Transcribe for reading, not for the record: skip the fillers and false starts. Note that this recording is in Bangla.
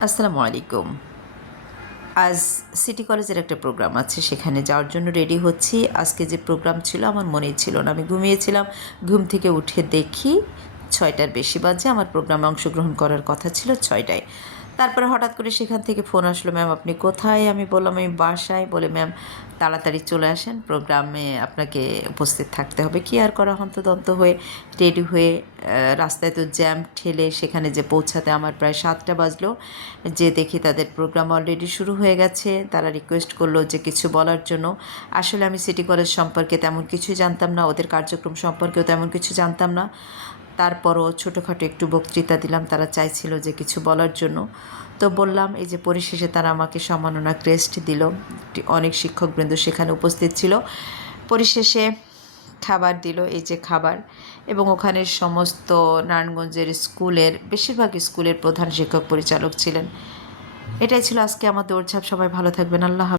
আসসালামু আলাইকুম। আজ সিটি কলেজের একটা প্রোগ্রাম আছে, সেখানে যাওয়ার জন্য রেডি হচ্ছি। আজকে যে প্রোগ্রাম ছিল আমার মনেই ছিল না। আমি ঘুমিয়েছিলাম। ঘুম থেকে উঠে দেখি ৬টার বেশি বাজে। আমার প্রোগ্রামে অংশগ্রহণ করার কথা ছিল ৬টায়। তারপরে হঠাৎ করে সেখান থেকে ফোন আসলো, "ম্যাম আপনি কোথায়?" আমি বললাম, "আমি বাসায়।" বলে, "ম্যাম তাড়াতাড়ি চলে আসেন, প্রোগ্রামে আপনাকে উপস্থিত থাকতে হবে।" কি আর করা, হন্তদন্ত হয়ে রেডি হয়ে রাস্তায় তো জ্যাম ঠেলে সেখানে যে পৌঁছাতে আমার প্রায় ৭টা বাজলো। যে দেখি তাদের প্রোগ্রাম অলরেডি শুরু হয়ে গেছে। তারা রিকোয়েস্ট করলো যে কিছু বলার জন্য। আসলে আমি সিটি কলেজ সম্পর্কে তেমন কিছুই জানতাম না, ওদের কার্যক্রম সম্পর্কেও তেমন কিছু জানতাম না। তারপরও ছোটোখাটো একটু বক্তৃতা দিলাম, তারা চাইছিল যে কিছু বলার জন্য। তো বললাম, এই যে পরিশেষে তারা আমাকে সম্মাননা ক্রেস্ট দিল। অনেক শিক্ষকবৃন্দ সেখানে উপস্থিত ছিল। পরিশেষে খাবার দিল, এই যে খাবার, এবং ওখানের সমস্ত নারায়ণগঞ্জের স্কুলের বেশিরভাগ স্কুলের প্রধান শিক্ষক পরিচালক ছিলেন। এটাই ছিল আজকে আমার দৌড়ঝাঁপ। সবাই ভালো থাকবেন। আল্লাহ হাফেজ।